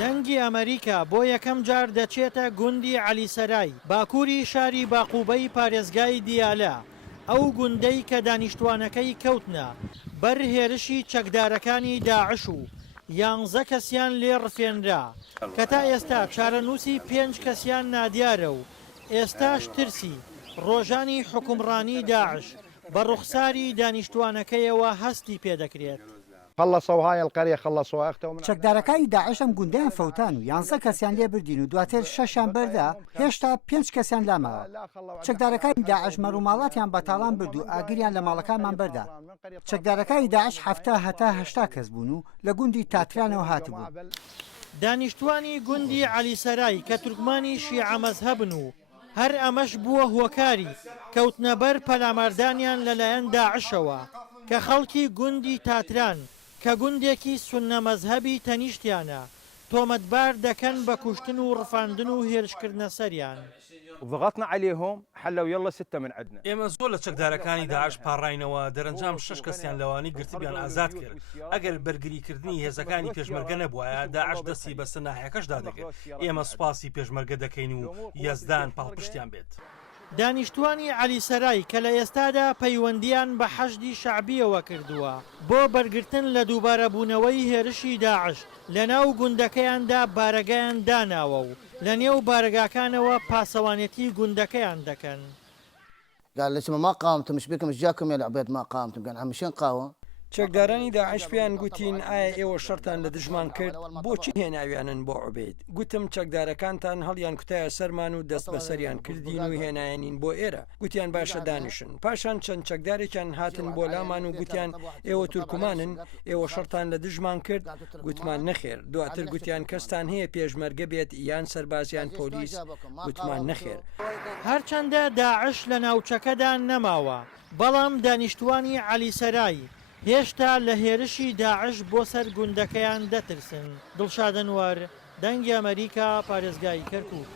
دەنگی ئەمریکا بۆ یەکەم جار دەچێتە گوندی عەلیسەرای باکووری شاری باقوبەی پارێزگای دیالە، ئەو گوندەی کە دانیشتوانەکەی کەوتنە بەر هێرشی چەکدارەکانی داعش و 11 کەسیان لێ ڕفێنرا کە تا ئێستا چارەنووسی 5 کەسیان نادیارە و ئێستاش ترسی ڕۆژانی حکومڕانی داعش بە ڕوخساری دانیشتوانەکەیەوە هەستی پێدەکرێت. چەکدارەکانی داعش ئەم گوندیان فەوتان و 11 کەسیان لێ بردین و دواتر 6یان بەردا، هێشتا 5 کەسیان لامەوە. چەکدارەکانی داعش مەڕووماڵاتیان بەتاڵان برد و ئاگریان لە ماڵەکانمان بەردا. چەکدارەکانی داعش 70 هەتا 80 کەس بوون و لە گوندی تاترانەوە هاتبوون. دانیشتوانی گوندی عەلیسەرای کە تورکمانی شیعە مەزهەبن و هەر ئەمەش بووە هۆکاری کەوتنەبەر پەلاماردانیان لەلایەن داعشەوە کە خەڵکی گوندی تاتران کە گوندێکی سوننە مەزهەبی تەنیشتیانە تۆمەتبار دەکەن بە کوشتن و ڕفاندن و هێرشکردنە سەریان. ضغطنا عليهم حلوا يلا 6 من عندنا. ئێمە زۆر لە چەکدارەکانی داعش پاڕاینەوە دەرەنجام 6 کەسیان لەوانی گرتبیان ئازاد کرد. ئەگەر بەرگریکردنی هێزەکانی پێشمەرگە نەبووایە داعش دەستی بە سەناحیەکەشدا دەکرد. ئێمە سوپاسی پێشمەرگە دەکەین و یەزدان پاڵپشتیان بێت. دانیشتوانی عەلیسەرای کە لە ئێستادا پەیوەندیان بە حەشدی شەعبیەوە کردووە بۆ بەرگرتن لە دووبارەبوونەوەی هێرشی داعش لە ناو گوندەکەیاندا بارەگایان داناوە و لە نێو بارگاکانەوە پاسەوانێتی گوندەکەیان دەکەن. قال ليش ما قاومتم ايش بكم ايش جاكم يا العبيد ما قاومتم قال عم شين قاوم. چەکدارانی داعش پێیان گوتین ئایا ئێوە شەرتان لە دژمان کرد بۆچی هێناویانن بۆ عوبەید؟ گوتم چەکدارەکانتان هەڵیان کوتایە سەرمان و دەست بەسەریان کردین و هێنایەنین بۆ ئێرە. گوتیان باشە دانیشن. پاشان چەند چەکدارێکیان هاتن بۆ لامان و گوتیان ئێوە تورکمانن، ئێوە شەرتان لە دژمان کرد. گوتمان نەخێر. دواتر گوتیان کەستان هەیە پێشمەرگە بێت یان سەربازیان پۆلیس. گوتمان نەخێر. هەرچەندە داعش لە ناوچەکەدا نەماوە، بەڵام دانیشتوانی عەلیسەرای هێشتا لە هێرشی داعش بۆ سەر گوندەکەیان دەترسن. دڵشاد ئەنوەر، دەنگی ئەمریکا، پارێزگای کەرکووک.